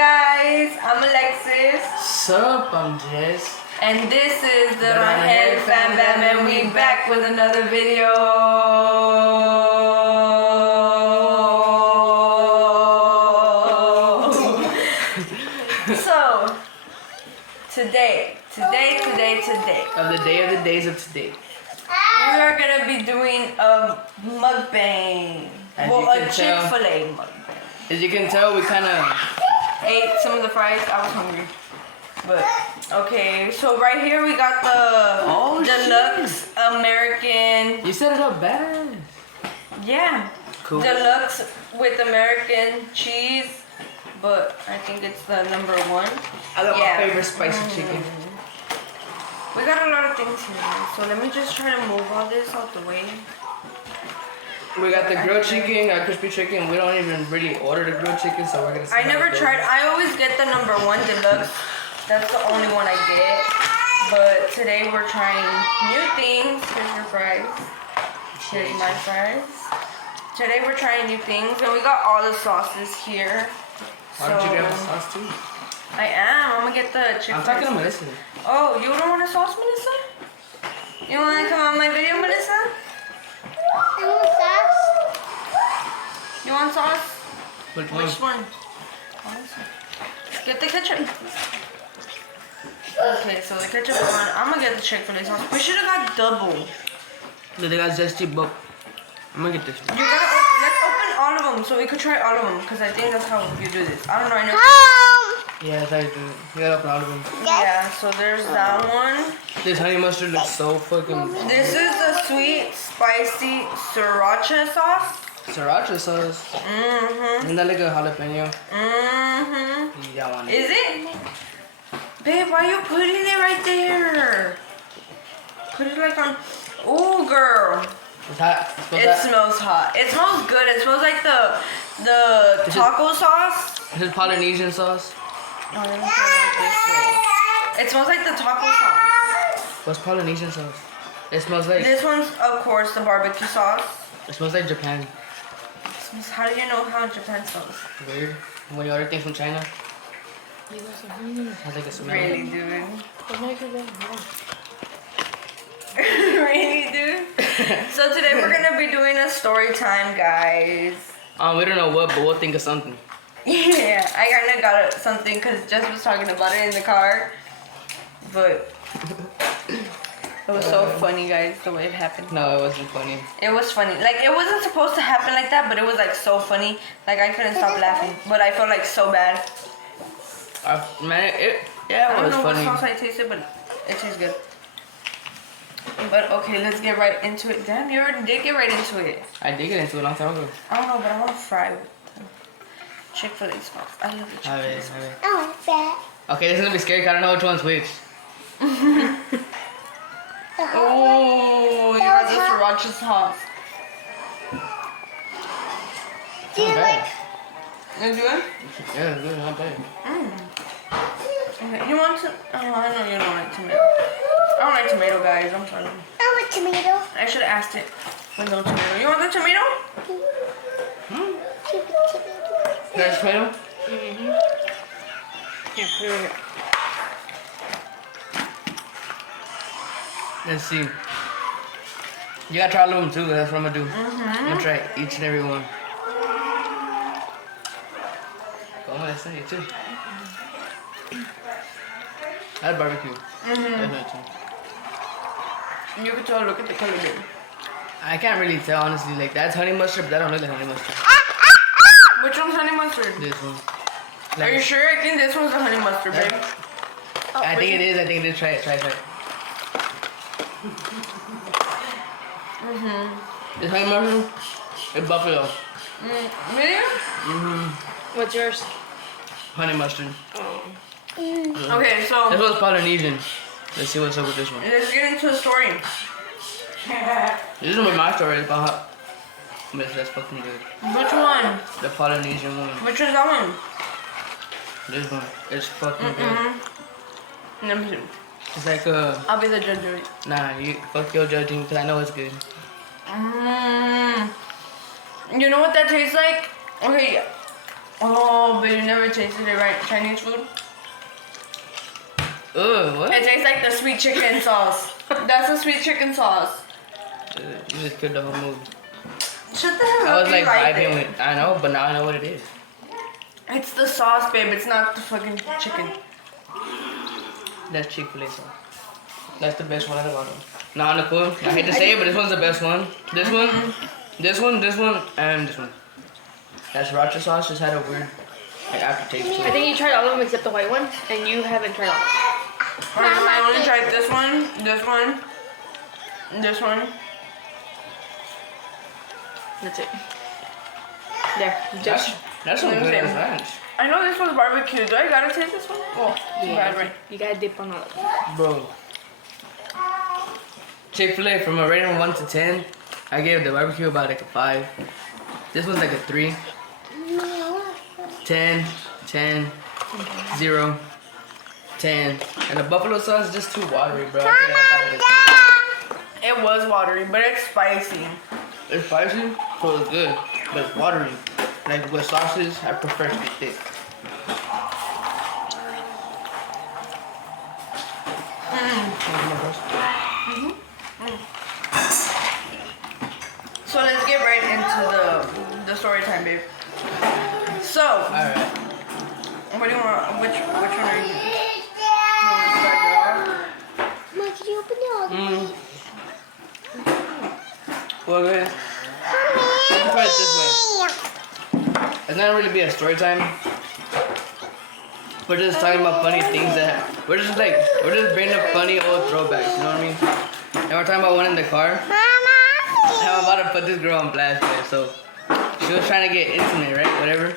guys? I'm Alexis. Sup, I'm Jess. And this is the Rangel Fam Bam, and we back with another video. So, today. Of the day of the days of today. We are gonna be doing a mukbang. Well, a Chick-fil-A mukbang. As you can tell, we kind of Ate some of the fries. I was hungry. But, okay, so right here we got the deluxe American. You set it up better. Yeah. Cool. Deluxe with American cheese. But I think it's the number one. I love my favorite spicy chicken. We got a lot of things here. So let me just try to move all this out the way. We got the grilled chicken, got crispy chicken. We don't even really order the grilled chicken, so we're gonna see. I never tried. I always get the number one deluxe. That's the only one I get. But today we're trying new things. Here's your fries. Here's my fries. Today we're trying new things, and we got all the sauces here. Why don't you grab the sauce too? I am. I'm gonna get the chicken. I'm talking to Melissa. Oh, you don't want a sauce, Melissa? You want to come on my video, Melissa? I want sauce. You want sauce? Which one? Get the ketchup. Okay, so the ketchup one. I'm gonna get the Chick-fil-A sauce. We should have got double. No, they got zesty, but I'm gonna get this one. You gotta let's open all of them so we could try all of them, because I think that's how you do this. I don't know. I know. Yeah, that's how you do it. You gotta open all of them. Yeah. So there's that one. This honey mustard looks so fucking. This is the sweet, spicy sriracha sauce. Sriracha sauce. Isn't that like a jalapeno? Yeah, I want it. Is it? Babe, why are you putting it right there? Put it like on. Oh, girl. It's hot. It smells hot. It smells good. It smells like the taco sauce. This is Polynesian sauce. Oh, let me try it this way. It smells like the taco sauce. What's Polynesian sauce? It smells like. This one's, of course, the barbecue sauce. It smells like Japan. How do you know how Japan smells? Weird. When you order things from China. Has like a smell. Really, dude. Really, dude. So today we're gonna be doing a story time, guys. We don't know what, but we'll think of something. Yeah, I kind of got something because Jess was talking about it in the car, but it was so funny, guys, the way it happened. No, it wasn't funny. It was funny. Like, it wasn't supposed to happen like that, but it was like so funny. Like, I couldn't stop laughing, but I felt like so bad. Man, it was funny. I don't know what sauce I tasted, but it tastes good. But okay, let's get right into it. Damn, you already did get right into it. I did get into it a long time ago. I don't know, but I want to fry with the Chick-fil-A sauce. I love the Chick-fil-A sauce. I want that. Okay, this is gonna be scary 'cause I don't know which one's which. Oh, you got the sriracha sauce. Do you like? Is it good? Yeah, it's good, not bad. Okay, you want to? Oh, I know you don't like tomato. I don't like tomato, guys. I'm sorry. I want tomato. I should have asked it with no tomato. You want the tomato? There's tomato? Here, put it here. Let's see. You gotta try all of them too, that's what I'm gonna do. I'm gonna try each and every one. Go on, let's say it too. That's barbecue. Definitely too. You can tell, look at the color, baby. I can't really tell, honestly. Like, that's honey mustard, but that don't look like honey mustard. Which one's honey mustard? This one. Are you sure? I think this one's the honey mustard, babe. I think it is. I think it is. Try it. Try it. This honey mushroom is buffalo. Really? What's yours? Honey mustard. Okay, so This one's Polynesian. Let's see what's up with this one. let's get into the story. This is what my story is about. But that's fucking good. Which one? The Polynesian one. Which one's that one? This one. It's fucking good. Let me see. It's like I'll be the judge of it. nah, you fuck your judging because I know it's good. You know what that tastes like? Okay, Oh, but you never tasted it, right? Chinese food? Ugh, what? It tastes like the sweet chicken sauce. That's the sweet chicken sauce. You just killed the whole movie. Shut the hell up. I was you like liked vibing it. with, I know, but now I know what it is. It's the sauce, babe. It's not the fucking chicken. That's Chick-fil-A sauce. That's the best one out of all of them. Nah, Nicole, I hate to say it, but this one's the best one. This one, this one, and this one. That sriracha sauce just had a weird like, aftertaste to I it. think you tried all of them except the white one, and you haven't tried all of them. I only tried this one, this one, this one. That's it. There, just. That's some good ass ranch. I know this one's barbecue. Do I gotta taste this one? Oh, bad, right? You gotta dip on all of them. Bro. Chick-fil-A, from a rating of 1 to 10, I gave the barbecue about like a 5. This one's like a 3. 10, 10, 0, 10. And the buffalo sauce is just too watery, bro. I give that about like a 2. It was watery, but it's spicy. It's spicy, so it's good, but it's watery. Like with sauces, I prefer it to be thick. So let's get right into the story time, babe. So, Alright. what do you want? Which one are you? Mom, did you open the Well, good. Let's put it this way. It's not really be a story time. We're just talking about funny things that we're just bringing up funny old throwbacks. You know what I mean? And we're talking about one in the car. And I'm about to put this girl on blast, right? So she was trying to get intimate, right? Whatever.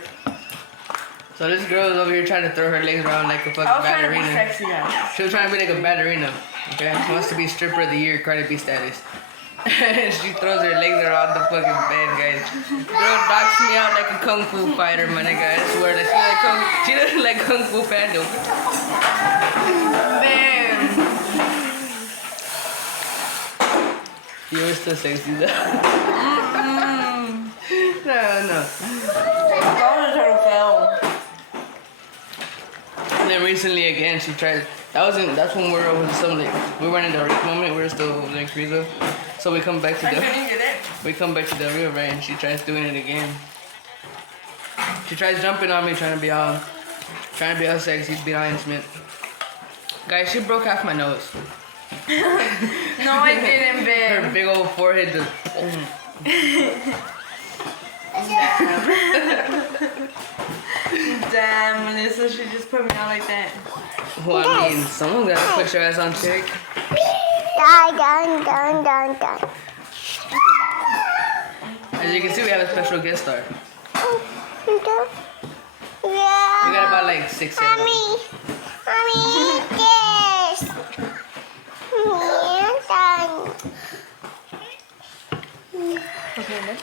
So this girl is over here trying to throw her legs around like a fucking I was trying to be ballerina. sexy, guys. She was trying to be like a ballerina. Okay? She wants to be stripper of the year, Cardi B status. She throws her legs around the fucking bed, guys. Girl knocks me out like a kung fu fighter, my nigga. I swear that she looks like Kung Fu Panda. Man. You were still sexy though. No. I was trying to fail. And then recently again, she tried. That's when we were over something. We weren't in the rape moment. We were still next Rizzo. So we come back to I couldn't get it. the real right, and she tries doing it again. She tries jumping on me, trying to be all sexy, be all intimate. Guys, she broke half my nose. No, I didn't, babe. Her big old forehead just. Damn, Melissa, she just put me out like that. Well, I mean, someone gotta put your ass on check. Dun. As you can see, we have a special guest star. We Yeah. got about like 6, 7. Mommy, yes. Yeah, done. Okay, then.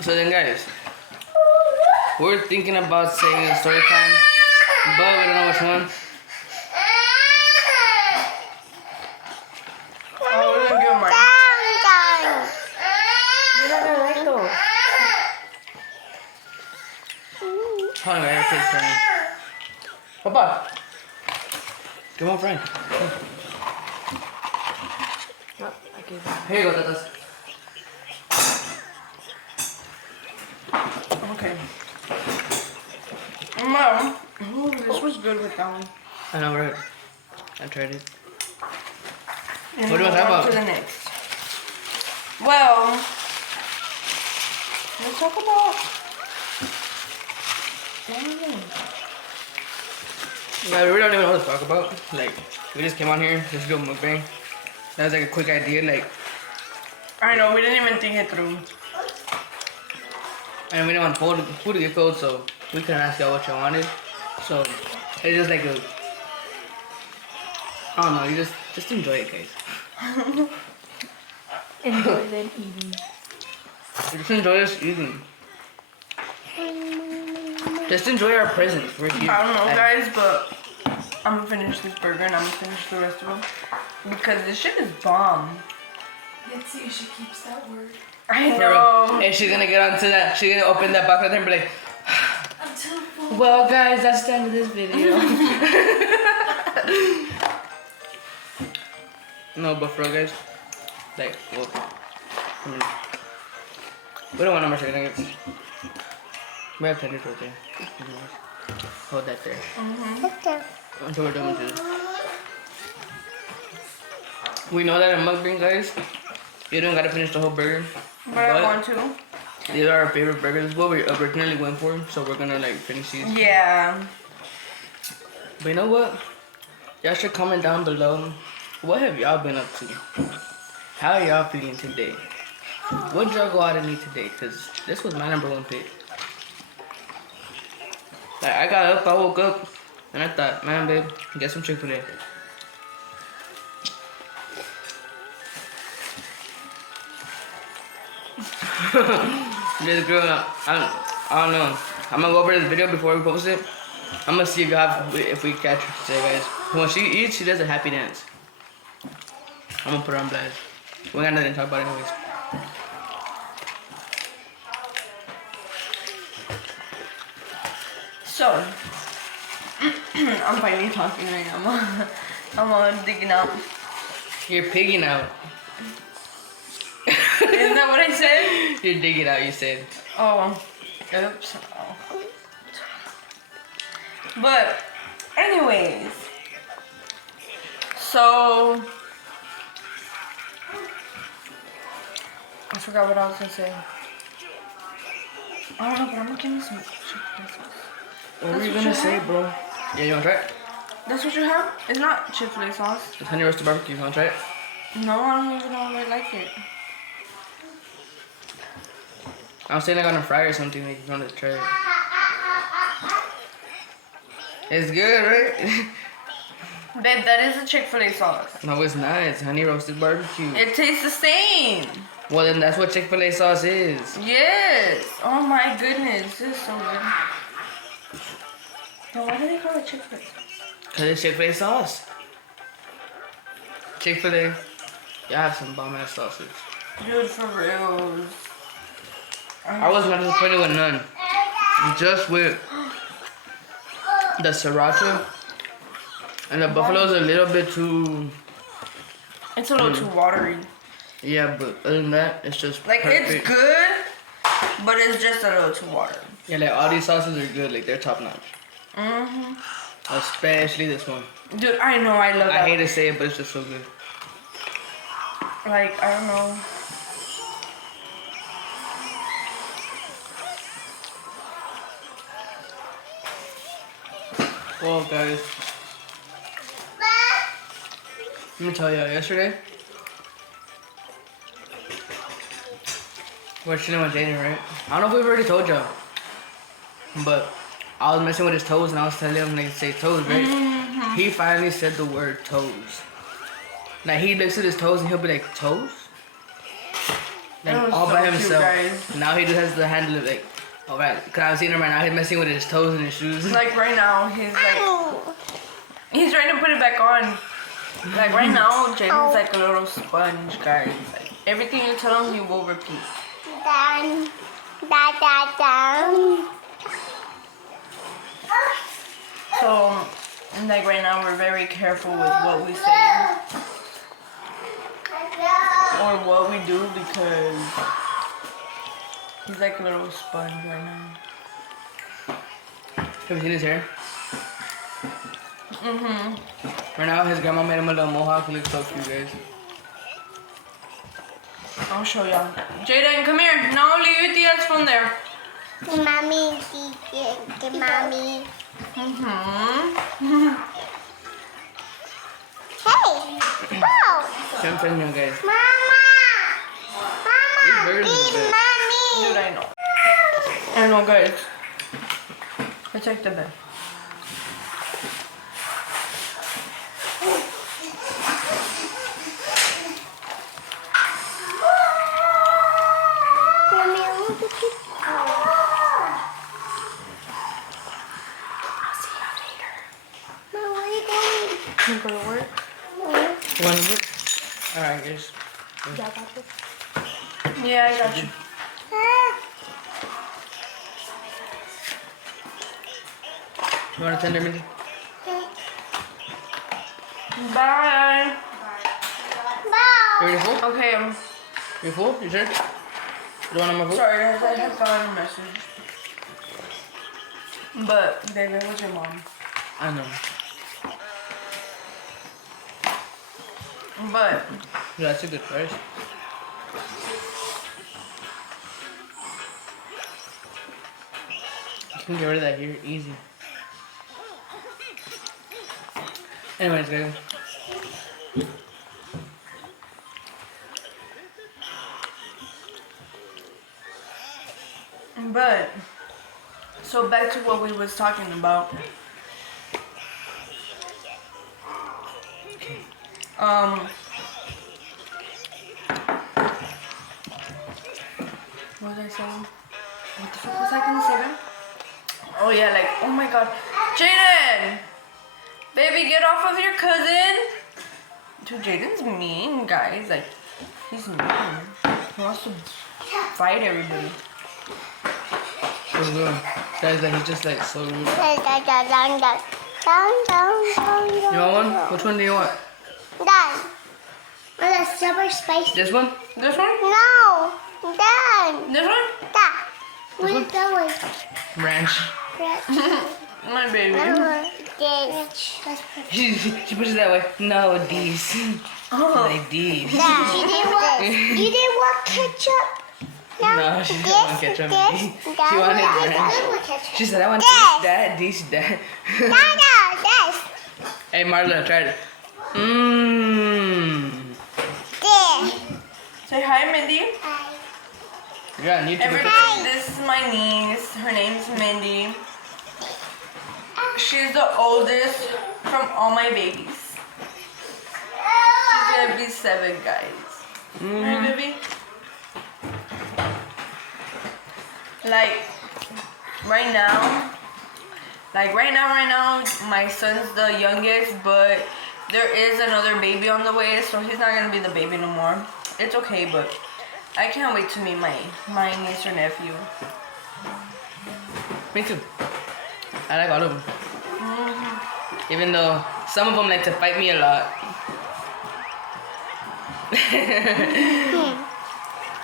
So then, guys, we're thinking about saying a story time, but we don't know which one. Oh, we're gonna give mine. Done. You're not gonna like those. Hold on, I gotta take turn. Papa, come on, Frank. Oh, I gave it. Here you go, Tatas. Okay. Mom, ooh, this was good with that one. I know, right? I tried it. And What do you we'll want to talk go on about? to the next. Well, let's talk about. I don't know. Yeah, we really don't even know what to talk about. Like, we just came on here, just do a mukbang. That was like a quick idea, like, I know, we didn't even think it through. and we didn't want food to get cold, so we couldn't ask y'all what y'all wanted. So, it's just like a, I don't know, you just enjoy it, guys. Enjoy them eating. Just enjoy us eating. Just enjoy our presence. We're here. I don't know, guys, but I'm gonna finish this burger and I'm gonna finish the rest of them because this shit is bomb. Let's see if she keeps that word. I For know. real. And she's gonna get onto that. She's gonna open that box right there and be like, I'm too full. well, guys, that's the end of this video. No, but for real, guys, like, well, I mean, we don't want no more chicken nuggets. We have tenders right there. Hold that there. Until we're done with this. We know that in Mukbang, guys, you don't gotta finish the whole burger. But I want to. These are our favorite burgers. This is what we originally went for, so we're gonna like finish these. Yeah. But you know what? Y'all should comment down below. What have y'all been up to? How are y'all feeling today? What y'all go out and eat today? Cause this was my #1 pick. Like I got up, I woke up, and I thought, man, babe, get some Chick-fil-A. This girl, I don't know. I'm gonna go over this video before we post it. I'm gonna see if we catch her today, guys. When she eats, she does a happy dance. I'm gonna put her on blast. We got nothing to talk about anyways. So, I'm finally talking right now. I'm digging out. You're pigging out. Isn't that what I said? You're digging out, you said. Oh, oops. Oh. But, anyways. So, I forgot what I was gonna say. I don't know, but I'm gonna give me some Chick-fil-A sauce. What were you gonna say, bro? Yeah, you wanna try it? That's what you have? It's not Chick-fil-A sauce. It's honey roasted barbecue. You wanna try it? No, I don't even know if I like it. I was saying like on a fry or something. Like you wanna try it. It's good, right? Babe, that is a Chick-fil-A sauce. No, it's not. It's honey roasted barbecue. It tastes the same. Well, then that's what Chick-fil-A sauce is. Yes. Oh my goodness. This is so good. Now, why do they call it Chick-fil-A? Cause it's Chick-fil-A sauce. Chick-fil-A, y'all have some bomb ass sauces. Dude, for real. I was not disappointed with none. Just with the sriracha. And the buffalo's a little bit too... It's a little too watery. Yeah, but other than that, it's just Like, perfect. it's good, but it's just a little too watery. Yeah, like all these sauces are good. Like they're top notch. Mm-hmm. Especially this one. Dude, I know, I love that. I hate to say it, but it's just so good. Like, I don't know. Well, guys, let me tell y'all, yesterday, we're chilling with Jaden, right? I don't know if we've already told y'all, but I was messing with his toes and I was telling him, like, say toes, right? Mm-hmm. He finally said the word toes. Like, he looks at his toes and he'll be like, toes? Like, That was all so by cute, himself. guys. Now he just has the handle of, like, alright, because I've seen him right now, he's messing with his toes and his shoes. Like, right now, he's trying to put it back on. Like, right now, Jaden's like a little sponge, guys. Like, everything you tell him, he will repeat. Dun, da, da, dun. So, like, right now, we're very careful with what we say or what we do because he's like a little sponge right now. Have you seen his hair? Mm-hmm. Right now, his grandma made him a little mohawk. He looks so cute, guys. I'll show y'all. Jaden, come here. No, leave your tia's phone there. Mommy, mommy. Mm-hmm. Hey, whoa, Same thing, you guys. mama, These mama, burgers are big good. mommy. Dude, I know. I know, guys. Let's take the bed. Mommy, I want to keep. Mom, where are you going? You go to work? One look. Alright, guys. Yeah, I got this. Yeah, I got you. You want a tender, Mindy? Bye. You already full? Okay, You full? You sure? You want my food? sorry, I just got a message. But, baby, where's your mom? I know. But, Yeah, that's a good price. You can get rid of that here, easy. Anyways, guys. but, so back to what we was talking about. What was I saying? What the fuck was I gonna say then? Oh yeah, like, oh my god. Jaden! Baby, get off of your cousin! Dude, Jaden's mean, guys. Like, he's mean. He wants to fight everybody. What's good? Guys, like, he's just like so rude. You want one? Which one do you want? Done. The super spicy. This one? This one? No. Done. This one? That. Where's going? Ranch. My baby. This. She pushes it that way. No, these. Like these. You didn't want ketchup? No, she didn't want ketchup. She wanted ranch. She said, I want this, that. This. Hey, Marla, try it. Mmm. This. Say hi, Mindy. Yeah, on YouTube. Everybody, this is my niece. Her name's Mindy. She's the oldest from all my babies. She's gonna be 7, guys. Right, baby? Like, right now, my son's the youngest, but there is another baby on the way, so he's not gonna be the baby no more. It's okay, but I can't wait to meet my niece or nephew. Me too. I like all of them. Even though some of them like to fight me a lot.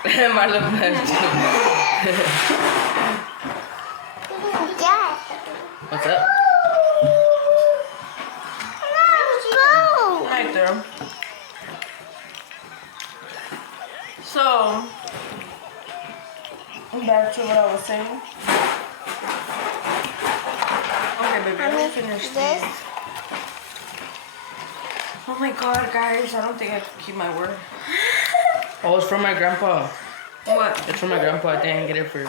Marla does too. What's up? Right there. So, back to what I was saying. Okay, baby, let me finish this. Oh my god, guys, I don't think I can keep my word. Oh, it's from my grandpa. What? It's from my grandpa. I didn't get it for.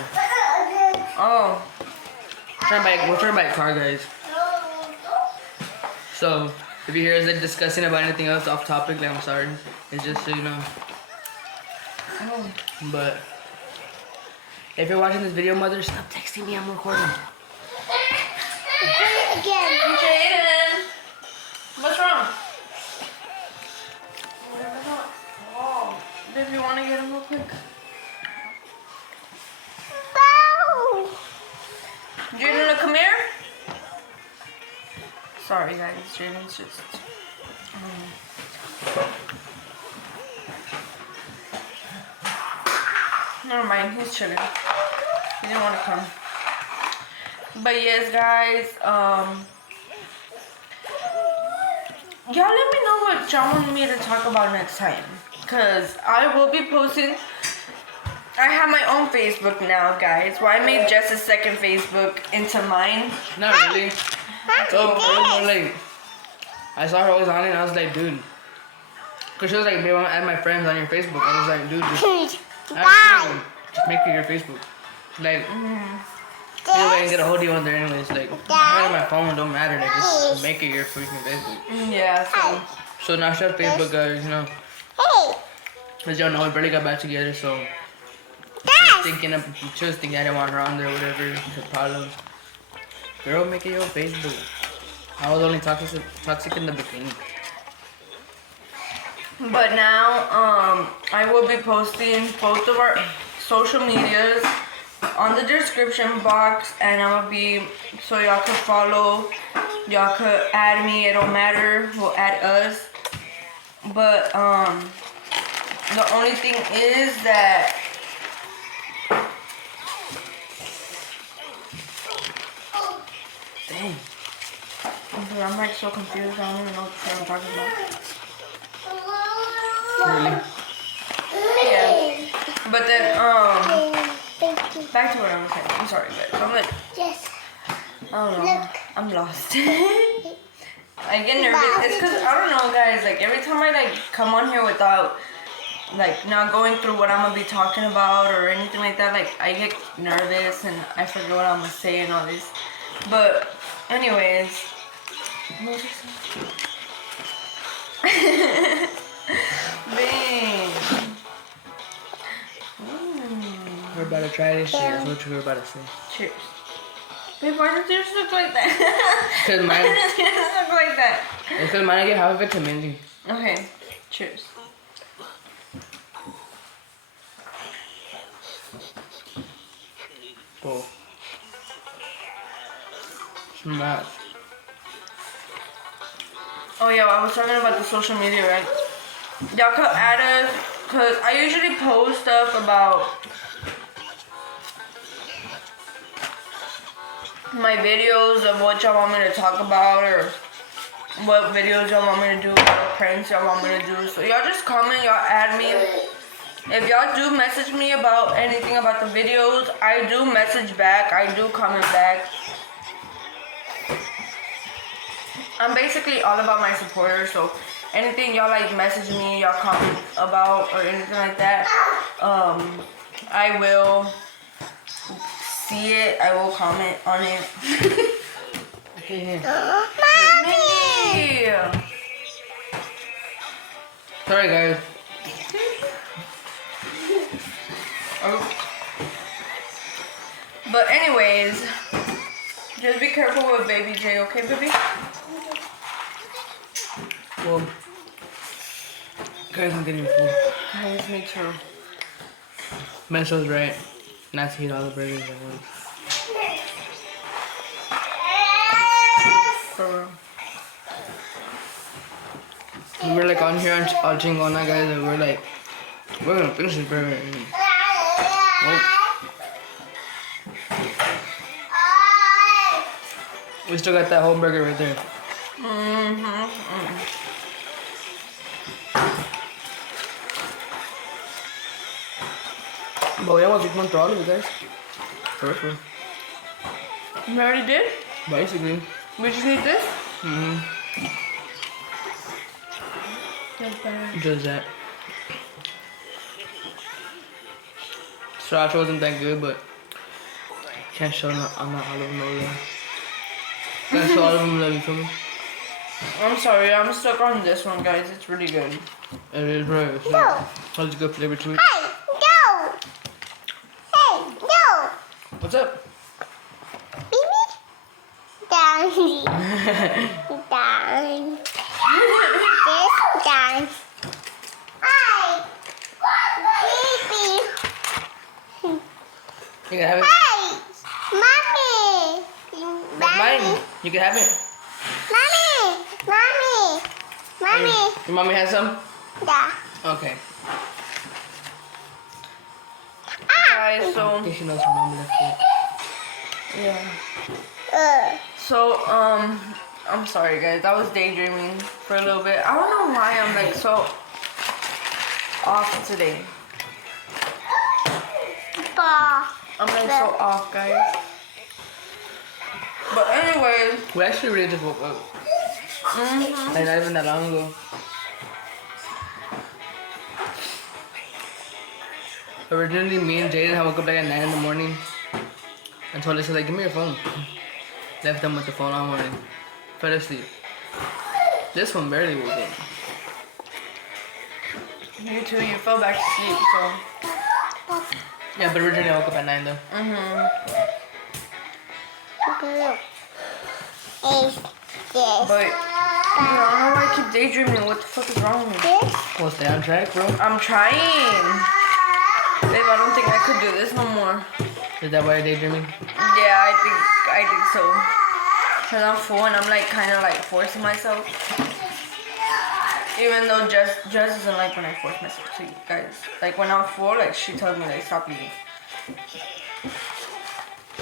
Oh. We're trying to buy a car, guys. So, if you hear us like discussing about anything else off topic, like, I'm sorry. It's just so you know. Oh. But if you're watching this video, mother, stop texting me. I'm recording. Again. Jaden! What's wrong? Oh. Baby, you want to get him real quick? Jaden, come here. Sorry, guys. Jaden's just. Never mind. He's chilling. He didn't want to come. But yes, guys. Y'all let me know what y'all want me to talk about next time. Because I will be posting. I have my own Facebook now, guys. Well, I made just a second Facebook into mine. Not really. So, it was more like, I saw her always on it and I was like, dude. Because she was like, babe, I want to add my friends on your Facebook. I was like, dude, just make it your Facebook. Like, anyway, I can get a hold of you on there anyways. Like, I have my phone, don't matter. Like, just make it your freaking Facebook. Yeah, So now she has Facebook, guys, you know. Hey. As y'all know, we barely got back together, so. She was thinking I didn't want her on there or whatever. The problem. Girl, make it your Facebook. I was only toxic in the beginning. But now, I will be posting both of our social medias on the description box, and I'm gonna be, so y'all could follow, y'all could add me, it don't matter, we'll add us. But, the only thing is that dang. I'm like so confused. I don't even know what I'm talking about. Really? Yeah. But then, Thank you. back to what I was saying. I'm sorry, guys. I'm like, Yes. I don't know. Look. I'm lost. I get nervous. It's because, I don't know, guys. Like, every time I, like, come on here without, like, not going through what I'm going to be talking about or anything like that, like, I get nervous and I forget what I'm going to say and all this. But, anyways. What was I saying? Dang. We're about to try this shit. That's what you were about to say. Cheers. Wait, why does yours look like that? Cause Why mine, does yours look like that? it's cause mine I get half of it to Mindy. Okay, cheers. Cool. Smash. Oh yeah, I was talking about the social media, right? Y'all could add us, cause I usually post stuff about my videos of what y'all want me to talk about, or what videos y'all want me to do, what pranks y'all want me to do. So y'all just comment, y'all add me. If y'all do message me about anything about the videos, I do message back, I do comment back. I'm basically all about my supporters, so anything y'all like message me, y'all comment about, or anything like that, I will see it, I will comment on it. Okay, Mindy! sorry guys. But anyways, just be careful with baby J, okay, baby? Well, guys, I'm getting full. Guys, me too. Mess was right. Not to eat all the burgers at once. For real. We were like on here on Chingona, guys, and we're like, we're gonna finish this burger. Well, we still got that whole burger right there. But we almost went through all of it, guys. For sure. You already did? Basically. We just need this? Mm-hmm. That's better. Just that. Sriracha wasn't that good, but can't show I'm not all of them over there. Can't show all of them love, you feel me? I'm sorry, I'm stuck on this one, guys. It's really good. It is right. It's No. has a good flavor to it. Hey, no. Hey, no. What's up? Baby. Down. Down. This down. Hey. Baby. You can have it. Hey. Mommy. That's mine. You can have it. Mommy. Mommy. Mommy. Your mommy has some? Yeah. Okay. Guys, so, I think she knows her mom left it. yeah. Uh. So, I'm sorry, guys. I was daydreaming for a little bit. I don't know why I'm like so off today. Ball. I'm like so off, guys. But anyways, We actually really just woke up. Like not even that long ago. Originally, me and Jaden had woke up like at 9 in the morning and told us, like, give me your phone. Left them with the phone all morning. Fell asleep. This one barely woke up. you too, you fell back to sleep, so. Yeah, but originally I woke up at 9 though. Is this? But, I don't know why I keep daydreaming. What the fuck is wrong with me? This? Well, stay on track, bro. I'm trying. Babe, I don't think I could do this no more. Is that why you're daydreaming? Yeah, I think so. Cause I'm full and I'm like kind of like forcing myself. Even though Jess doesn't like when I force myself to eat, guys. Like when I'm full, like she tells me like stop eating.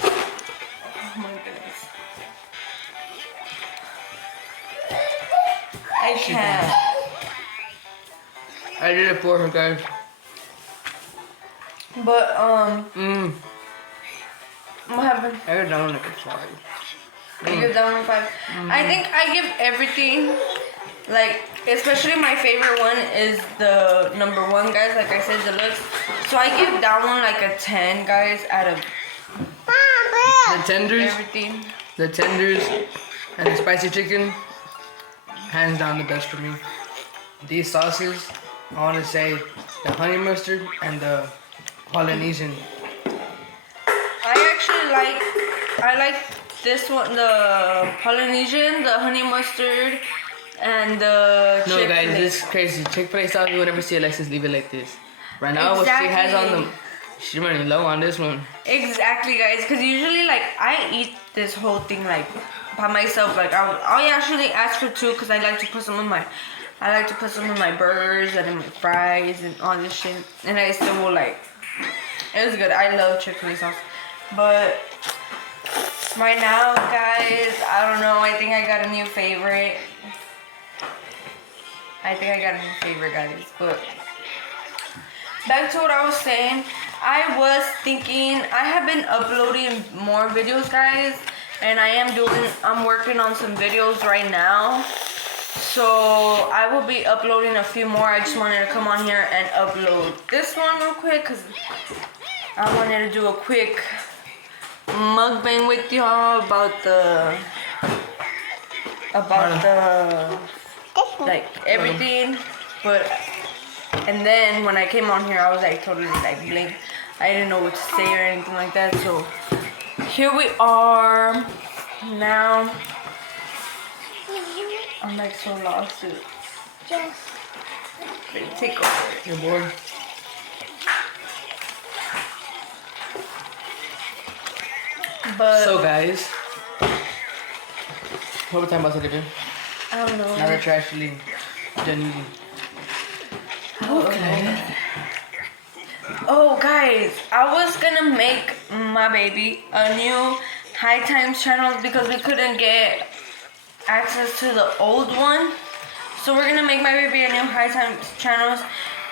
Oh my goodness. I can't. I did it for her, guys. But what happened? I got down like a 5. You give that one 5. I think I give everything, like, especially my favorite one is the number 1, guys. Like I said, deluxe. So I give that one like a 10, guys, out of The tenders, everything. the tenders, and the spicy chicken, hands down the best for me. These sauces, I want to say the honey mustard and the Polynesian. I like this one, the Polynesian, the honey mustard, and the No, guys, Chick-fil-A. this is crazy. Chick-fil-A sauce, you would never see Alexis leave it like this. Right now, what she has on them, she's running low on this one. Exactly, guys, because usually, like, I eat this whole thing, like, by myself. Like, I actually ask for 2 because I like to put some in my burgers and in my fries and all this shit. And I still will, like, it was good. I love Chick-fil-A sauce. But right now, guys, I don't know. I think I got a new favorite. Guys. But back to what I was saying. I was thinking, I have been uploading more videos, guys. And I'm working on some videos right now. So I will be uploading a few more. I just wanted to come on here and upload this one real quick because I wanted to do a quick mukbang with y'all about the like everything. And then when I came on here, I was like totally like blank. I didn't know what to say or anything like that. So here we are now. I'm like so lost, dude. Take over. You're bored? But So, guys, what are we talking about today, babe? I don't know. Now that you're actually done eating. Okay. Oh, guys, I was gonna make my baby a new High Times channel because we couldn't get access to the old one. So we're gonna make my baby a new High Times channel,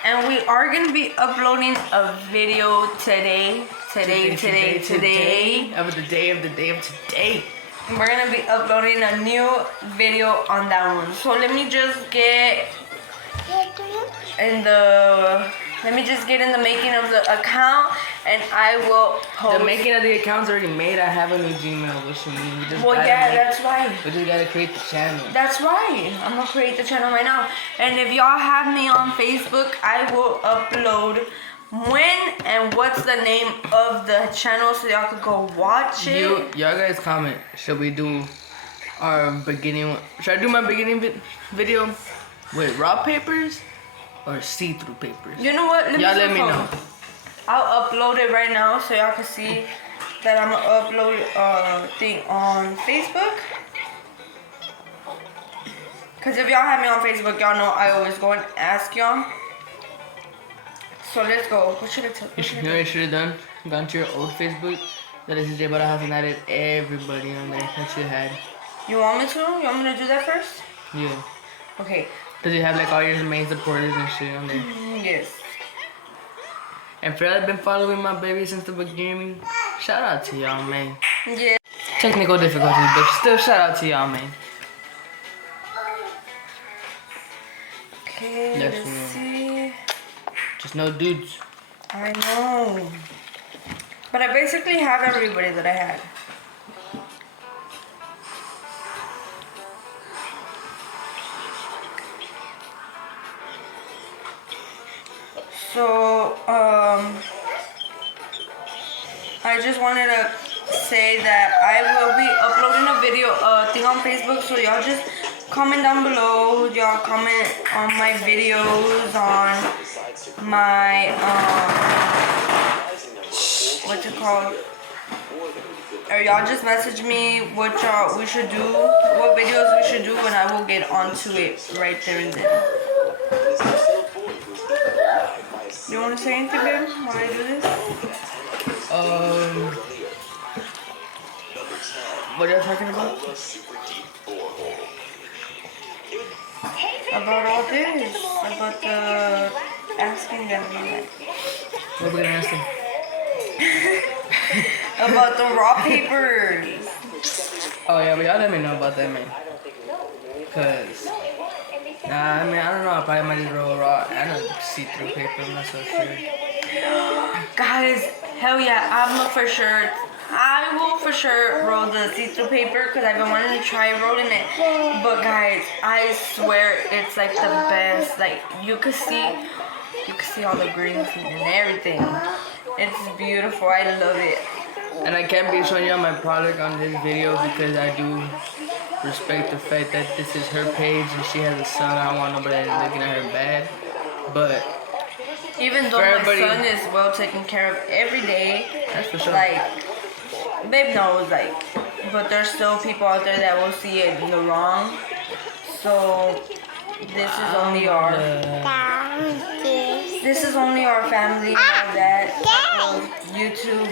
and we are gonna be uploading a video today. Of the day of today. We're gonna be uploading a new video on that one. So let me just get in the making of the account, and I will post. The making of the account's already made. I have a new Gmail, which means we just That's why. We just gotta create the channel. That's right. I'm gonna create the channel right now. And if y'all have me on Facebook, I will upload when and what's the name of the channel so y'all could go watch it. Y'all guys comment. Should we do our beginning one? Should I do my beginning video with raw papers or see-through papers? You know what? Y'all let me know. I'll upload it right now so y'all can see that I'm gonna upload a thing on Facebook. Cause if y'all have me on Facebook, y'all know I always go and ask y'all. So let's go. What should I tell? You know what you should have done? Gone to your old Facebook. That is J Bada House and added everybody on there that you had. You want me to? You want me to do that first? Yeah. Okay. Does you have like all your main supporters and shit on there? Yes. And for y'all that been following my baby since the beginning, shout out to y'all, man. Yeah. Technical difficulties, but still shout out to y'all, man. Okay, Yes, let's ma'am. see. Just no dudes. I know. But I basically have everybody that I had. So, I just wanted to say that I will be uploading a video thing on Facebook, so y'all just comment down below. Y'all comment on my videos, on my what's it called? Or y'all just message me what we should do, what videos we should do, and I will get onto it right there and then. You want to say anything, babe, while I do this? What are you talking about? About all this, about the asking them. What are we gonna ask them? About the raw papers. Oh yeah, but y'all let me know about that, man. Cause, I mean, I don't know. I probably might just roll raw. I don't see-through paper. I'm not so sure. Guys, hell yeah, I will for sure roll the see-through paper because I've been wanting to try rolling it. But guys, I swear it's like the best. Like you can see all the greens and everything. It's beautiful. I love it. And I can't be showing y'all my product on this video because I do respect the fact that this is her page and she has a son. I don't want nobody looking at her bad. But even though my son is well taken care of every day, that's for sure. Like, babe knows, like, but there's still people out there that will see it in the wrong. So this is only our family and all that. YouTube.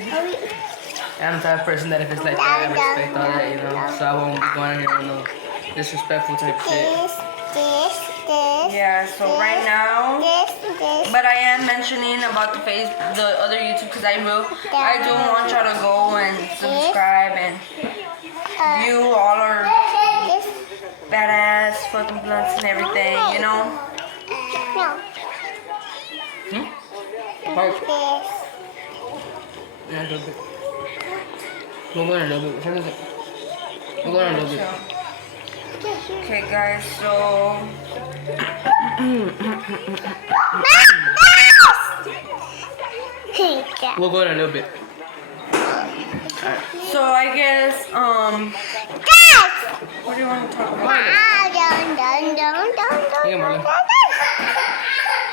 I'm the type of person that if it's like that, I respect all that, you know. So I won't be going in here with no disrespectful type shit. Yeah, so right now, but I am mentioning about the other YouTube because I do want y'all to go and subscribe and view all our badass fucking blunts and everything, you know? Yeah, a little bit. We'll go in a little bit. We'll go in a little bit. Okay, guys, so we'll go in a little bit. Alright. So I guess what do you want to talk about? Yeah, Marlon.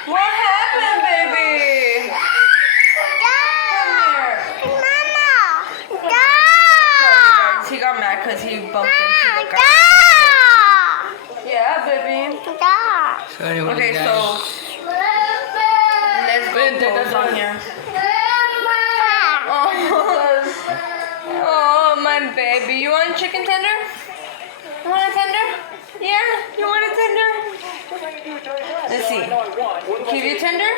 What happened, baby? He got mad because he bumped into the guy. Yeah, baby. So anyway, Okay, guys. so let's go pose on here. Oh, my baby. You want a chicken tender? You want a tender? Yeah? You want a tender? Let's see. Give you a tender?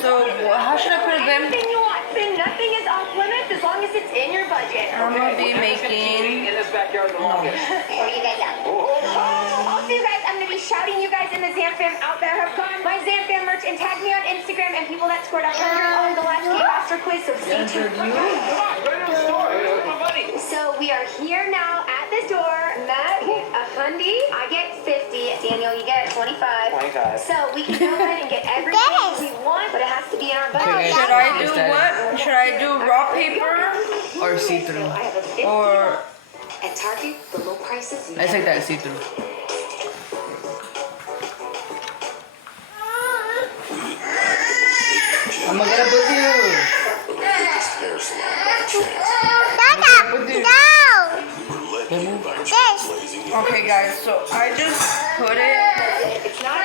So, how should I put it, Ben? Anything you want, Ben. Nothing is off limits as long as it's in your budget. I'm going to be making... Where you guys at? Also, you guys, I'm going to be shouting you guys in the Zamfam out there have gotten my Zamfam merch and tag me on Instagram and people that scored 100 on the Latch Game Master Quiz, so stay tuned. So we are here now at the door. Matt get $100. I get $50. Daniel, you get $25. So we can go ahead and get everything we want, but it has to be in our budget. Should I do what? Should I do raw paper? Or see-through. I have a 50. Or... At Target, the low prices. I take that see-through. I'm gonna get up with you. Okay, guys, so I just put it... It's not.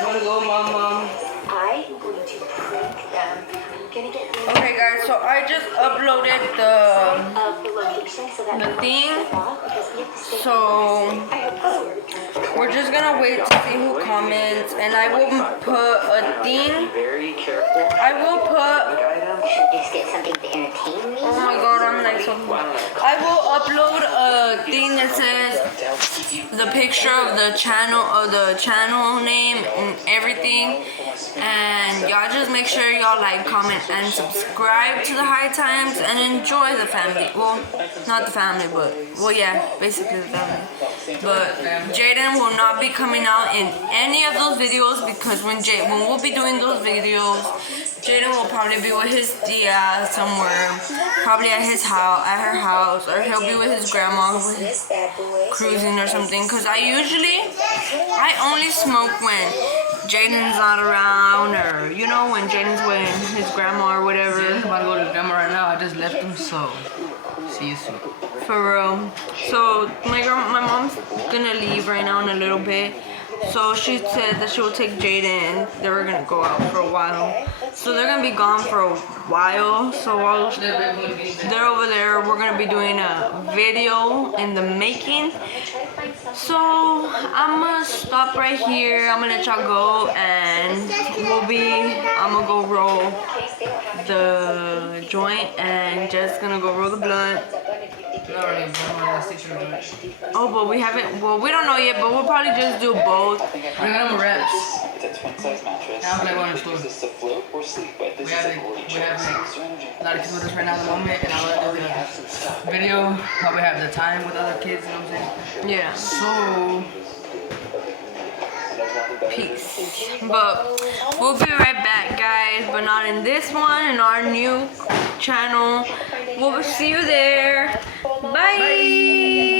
You wanna go, Mom? I am going to prank them. I'm gonna get the Okay, guys, so I just uploaded of the location so that the thing. because we have to stay. So we're just gonna wait to see who comments, and I will put a thing. Very careful. I will put... Should we just get something to entertain me? Oh my god, I'm like so... I will upload a thing that says the picture of the channel name and everything, And y'all just make sure y'all like, comment, and subscribe to the High Times and enjoy the family. Well, not the family, but, well, yeah, basically the family. But Jaden will not be coming out in any of those videos because when we'll be doing those videos, Jaden will probably be with his tia somewhere, probably at his house, at her house, or he'll be with his grandma cruising or something. Cause I only smoke when Jaden's not around, or you know, when Jaden's with his grandma or whatever. I'm about to go to the grandma right now. I just left them, so see you soon. For real. So my mom's gonna leave right now in a little bit. So she said that she will take Jaden. They were gonna go out for a while. So they're gonna be gone for a while. So while they're over there, we're gonna be doing a video in the making. So I'm gonna stop right here. I'm gonna let y'all go, and I'm gonna go roll the joint, and just gonna go roll the blunt. Oh, but we haven't. Well, we don't know yet, but we'll probably just do both. We're gonna reps. It's a twin-size mattress. Now I'm gonna go in the store. Use this to float or sleep with. This We is have a like, gorgeous a lot of kids with us right now at the moment, and I'm gonna do the video while we have the time with other kids, you know what I'm saying? Yeah. So, Peace. But we'll be right back, guys. But not in this one, in our new channel. We'll see you there.